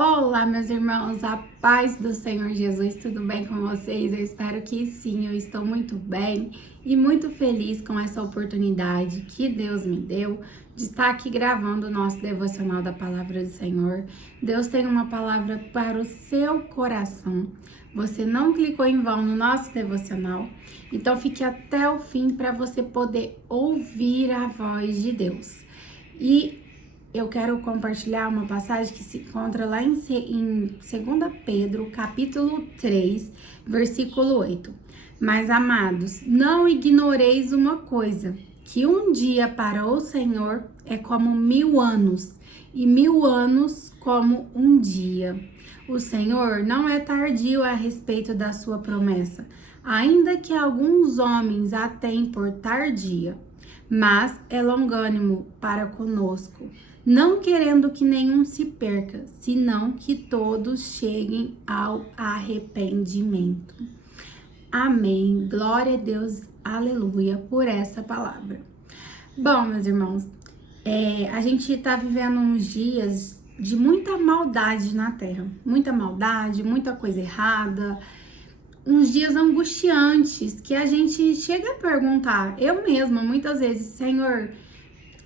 Olá, meus irmãos, a paz do Senhor Jesus, tudo bem com vocês? Eu espero que sim, eu estou muito bem e muito feliz com essa oportunidade que Deus me deu de estar aqui gravando o nosso devocional da Palavra do Senhor. Deus tem uma palavra para o seu coração. Você não clicou em vão no nosso devocional, então fique até o fim para você poder ouvir a voz de Deus. E eu quero compartilhar uma passagem que se encontra lá em 2 Pedro, capítulo 3, versículo 8. Mas, amados, não ignoreis uma coisa, que um dia para o Senhor é como 1000 anos, e 1000 anos como um dia. O Senhor não é tardio a respeito da sua promessa, ainda que alguns homens a tenham por tardia, mas é longânimo para conosco, não querendo que nenhum se perca, senão que todos cheguem ao arrependimento. Amém. Glória a Deus, aleluia, por essa palavra. Bom, meus irmãos, a gente tá vivendo uns dias de muita maldade na Terra. Muita maldade, muita coisa errada. Uns dias angustiantes que a gente chega a perguntar, eu mesma, muitas vezes, Senhor,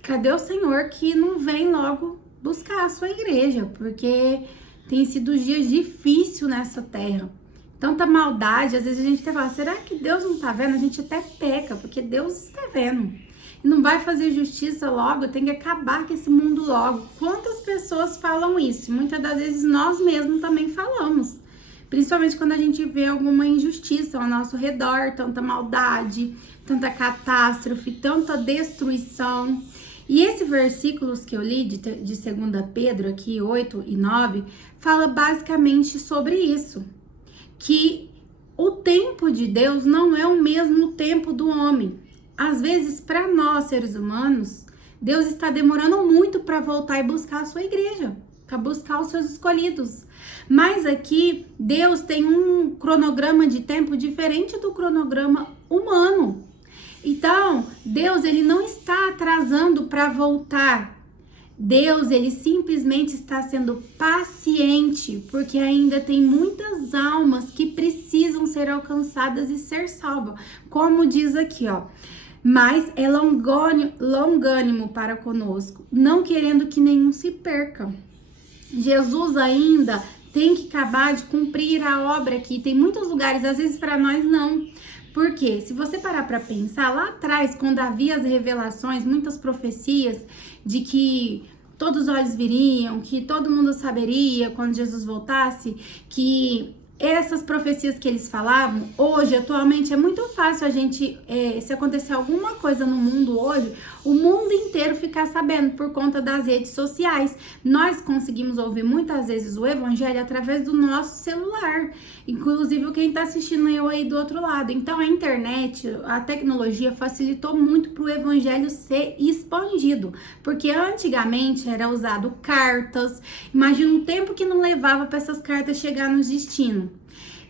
cadê o Senhor que não vem logo buscar a sua igreja? Porque tem sido dias difíceis nessa terra. Tanta maldade, às vezes a gente até fala, será que Deus não tá vendo? A gente até peca, porque Deus está vendo. E não vai fazer justiça logo, tem que acabar com esse mundo logo. Quantas pessoas falam isso? Muitas das vezes nós mesmos também falamos. Principalmente quando a gente vê alguma injustiça ao nosso redor, tanta maldade, tanta catástrofe, tanta destruição. E esses versículos que eu li de 2 Pedro, aqui 8 e 9, fala basicamente sobre isso. Que o tempo de Deus não é o mesmo tempo do homem. Às vezes, para nós, seres humanos, Deus está demorando muito para voltar e buscar a sua igreja, para buscar os seus escolhidos. Mas aqui, Deus tem um cronograma de tempo diferente do cronograma humano. Então, Deus, ele não está atrasando para voltar. Deus, ele simplesmente está sendo paciente, porque ainda tem muitas almas que precisam ser alcançadas e ser salvas. Como diz aqui, ó. Mas é longânimo para conosco, não querendo que nenhum se perca. Jesus ainda tem que acabar de cumprir a obra aqui. Tem muitos lugares, às vezes para nós não. Porque se você parar para pensar, lá atrás, quando havia as revelações, muitas profecias de que todos os olhos viriam, que todo mundo saberia quando Jesus voltasse, que essas profecias que eles falavam, hoje, atualmente, é muito fácil a gente, se acontecer alguma coisa no mundo hoje, o mundo inteiro ficar sabendo por conta das redes sociais. Nós conseguimos ouvir muitas vezes o evangelho através do nosso celular, inclusive quem está assistindo eu aí do outro lado. Então, a internet, a tecnologia facilitou muito para o evangelho ser expandido, porque antigamente era usado cartas. Imagina um tempo que não levava para essas cartas chegar no destino.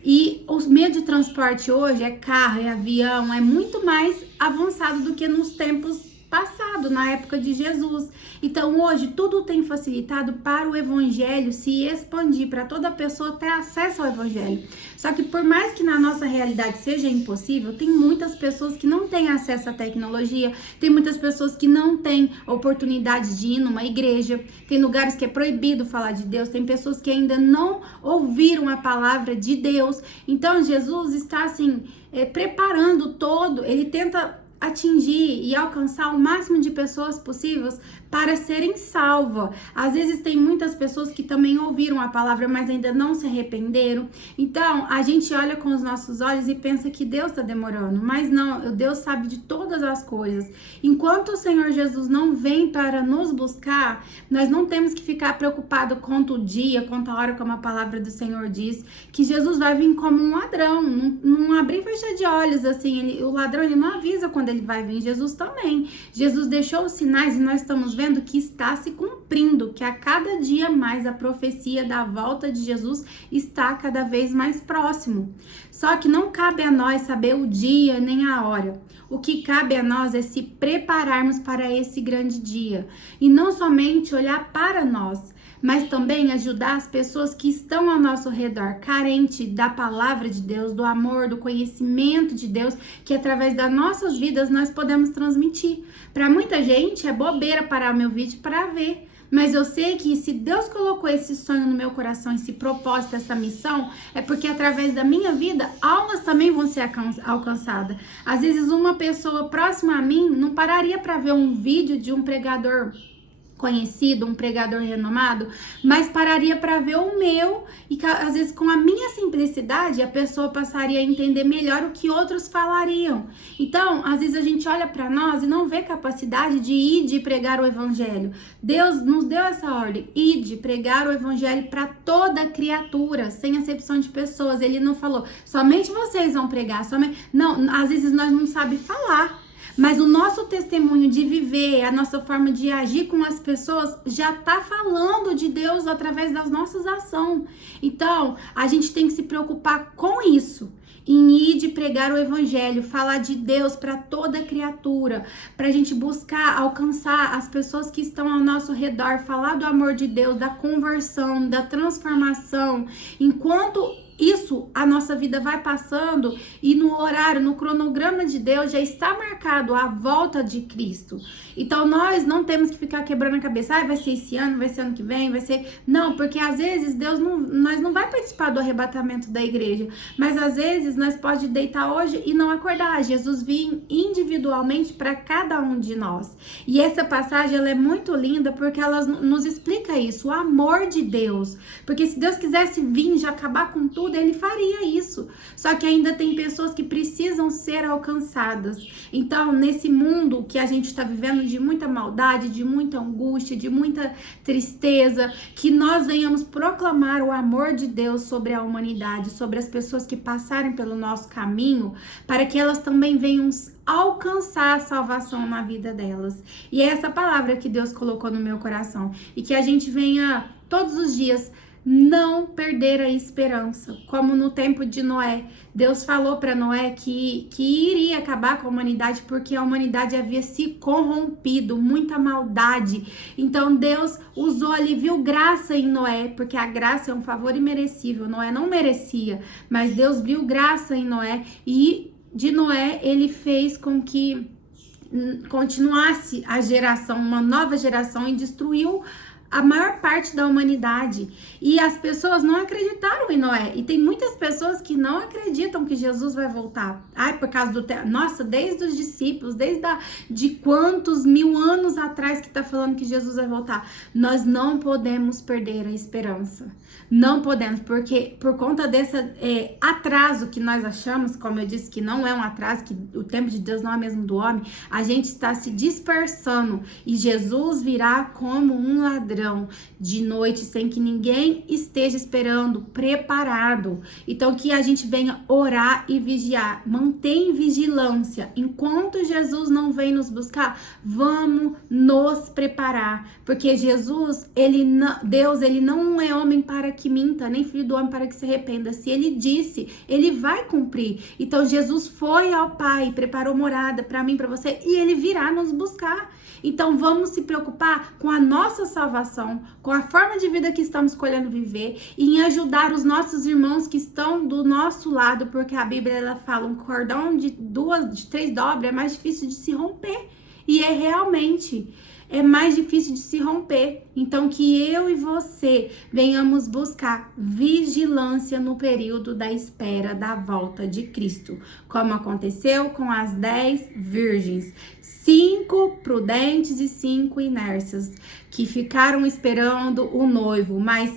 E os meios de transporte hoje é carro, é avião, é muito mais avançado do que nos tempos passados, na época de Jesus. Então hoje tudo tem facilitado para o evangelho se expandir, para toda pessoa ter acesso ao evangelho. Só que por mais que na nossa realidade seja impossível, tem muitas pessoas que não têm acesso à tecnologia, tem muitas pessoas que não têm oportunidade de ir numa igreja, tem lugares que é proibido falar de Deus, tem pessoas que ainda não ouviram a palavra de Deus. Então Jesus está assim, preparando todo, ele tenta atingir e alcançar o máximo de pessoas possíveis para serem salvas. Às vezes tem muitas pessoas que também ouviram a palavra, mas ainda não se arrependeram. Então, a gente olha com os nossos olhos e pensa que Deus está demorando, mas não, Deus sabe de todas as coisas. Enquanto o Senhor Jesus não vem para nos buscar, nós não temos que ficar preocupado quanto o dia, quanto a hora, como a palavra do Senhor diz, que Jesus vai vir como um ladrão, não abrir e fechar de olhos, assim, o ladrão, ele não avisa quando ele vai vir. Jesus também. Jesus deixou os sinais e nós estamos vendo que está se cumprindo, que a cada dia mais a profecia da volta de Jesus está cada vez mais próximo. Só que não cabe a nós saber o dia nem a hora. O que cabe a nós é se prepararmos para esse grande dia. E não somente olhar para nós, mas também ajudar as pessoas que estão ao nosso redor, carente da palavra de Deus, do amor, do conhecimento de Deus, que através das nossas vidas nós podemos transmitir. Para muita gente é bobeira parar o meu vídeo para ver, mas eu sei que se Deus colocou esse sonho no meu coração, esse propósito, essa missão, é porque através da minha vida, almas também vão ser alcançadas. Às vezes uma pessoa próxima a mim não pararia para ver um vídeo de um pregador conhecido, um pregador renomado, mas pararia para ver o meu e às vezes com a minha simplicidade a pessoa passaria a entender melhor o que outros falariam. Então, às vezes a gente olha para nós e não vê capacidade de ir de pregar o evangelho. Deus nos deu essa ordem, ir de pregar o evangelho para toda criatura, sem acepção de pessoas. Ele não falou, somente vocês vão pregar, somente... Não, às vezes nós não sabemos falar. Mas o nosso testemunho de viver, a nossa forma de agir com as pessoas já tá falando de Deus através das nossas ações. Então, a gente tem que se preocupar com isso. Em ir de pregar o evangelho, falar de Deus para toda criatura, para a gente buscar alcançar as pessoas que estão ao nosso redor, falar do amor de Deus, da conversão, da transformação. Enquanto isso, a nossa vida vai passando e no horário, no cronograma de Deus já está marcado a volta de Cristo. Então nós não temos que ficar quebrando a cabeça, vai ser esse ano, vai ser ano que vem, vai ser... Não, porque às vezes nós não vai participar do arrebatamento da igreja, mas às vezes nós pode deitar hoje e não acordar. Jesus vinha individualmente para cada um de nós. E essa passagem ela é muito linda porque ela nos explica isso, o amor de Deus. Porque se Deus quisesse vir já acabar com tudo, ele faria isso. Só que ainda tem pessoas que precisam ser alcançadas. Então, nesse mundo que a gente está vivendo de muita maldade, de muita angústia, de muita tristeza, que nós venhamos proclamar o amor de Deus sobre a humanidade, sobre as pessoas que passarem pelo nosso caminho, para que elas também venham alcançar a salvação na vida delas. E é essa palavra que Deus colocou no meu coração. E que a gente venha todos os dias não perder a esperança, como no tempo de Noé. Deus falou para Noé que iria acabar com a humanidade porque a humanidade havia se corrompido, muita maldade. Então Deus usou ali, viu graça em Noé, porque a graça é um favor imerecível. Noé não merecia, mas Deus viu graça em Noé e de Noé ele fez com que continuasse a geração, uma nova geração, e destruiu a maior parte da humanidade. E as pessoas não acreditaram em Noé. E tem muitas pessoas que não acreditam que Jesus vai voltar. Ai, por causa do... Nossa, desde os discípulos, de quantos mil anos atrás que tá falando que Jesus vai voltar. Nós não podemos perder a esperança. Não podemos, porque por conta desse atraso que nós achamos, como eu disse, que não é um atraso, que o tempo de Deus não é mesmo do homem, a gente está se dispersando. E Jesus virá como um ladrão de noite, sem que ninguém esteja esperando, preparado. Então que a gente venha orar e vigiar, mantém vigilância. Enquanto Jesus não vem nos buscar, vamos nos preparar, porque Jesus, Deus, ele não é homem para que minta, nem filho do homem para que se arrependa. Se ele disse, ele vai cumprir. Então Jesus foi ao Pai, preparou morada para mim, para você, e ele virá nos buscar. Então vamos se preocupar com a nossa salvação, com a forma de vida que estamos escolhendo viver, e em ajudar os nossos irmãos que estão do nosso lado, porque a Bíblia ela fala, um cordão de 3 dobras é mais difícil de se romper. E é realmente mais difícil de se romper. Então que eu e você venhamos buscar vigilância no período da espera da volta de Cristo, como aconteceu com as 10 virgens, 5 prudentes e 5 inércias, que ficaram esperando o noivo, mas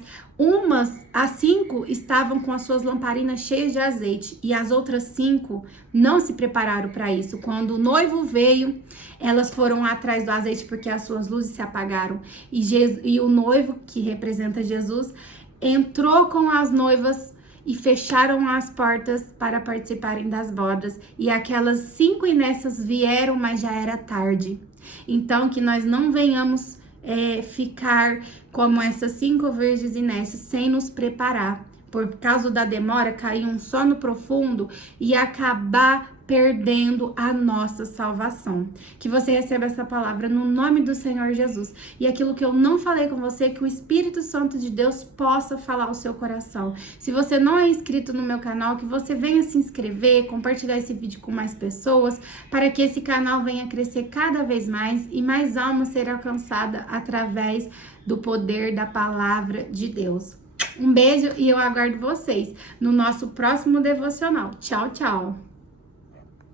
as 5 estavam com as suas lamparinas cheias de azeite e as outras 5 não se prepararam para isso. Quando o noivo veio, elas foram atrás do azeite porque as suas luzes se apagaram. E o noivo, que representa Jesus, entrou com as noivas e fecharam as portas para participarem das bodas. E aquelas 5 inércias vieram, mas já era tarde. Então que nós não venhamos ficar como essas 5 virgens inércias sem nos preparar. Por causa da demora, cair um sono profundo e acabar perdendo a nossa salvação. Que você receba essa palavra no nome do Senhor Jesus. E aquilo que eu não falei com você, que o Espírito Santo de Deus possa falar ao seu coração. Se você não é inscrito no meu canal, que você venha se inscrever, compartilhar esse vídeo com mais pessoas, para que esse canal venha crescer cada vez mais e mais almas serem alcançadas através do poder da palavra de Deus. Um beijo e eu aguardo vocês no nosso próximo devocional. Tchau, tchau!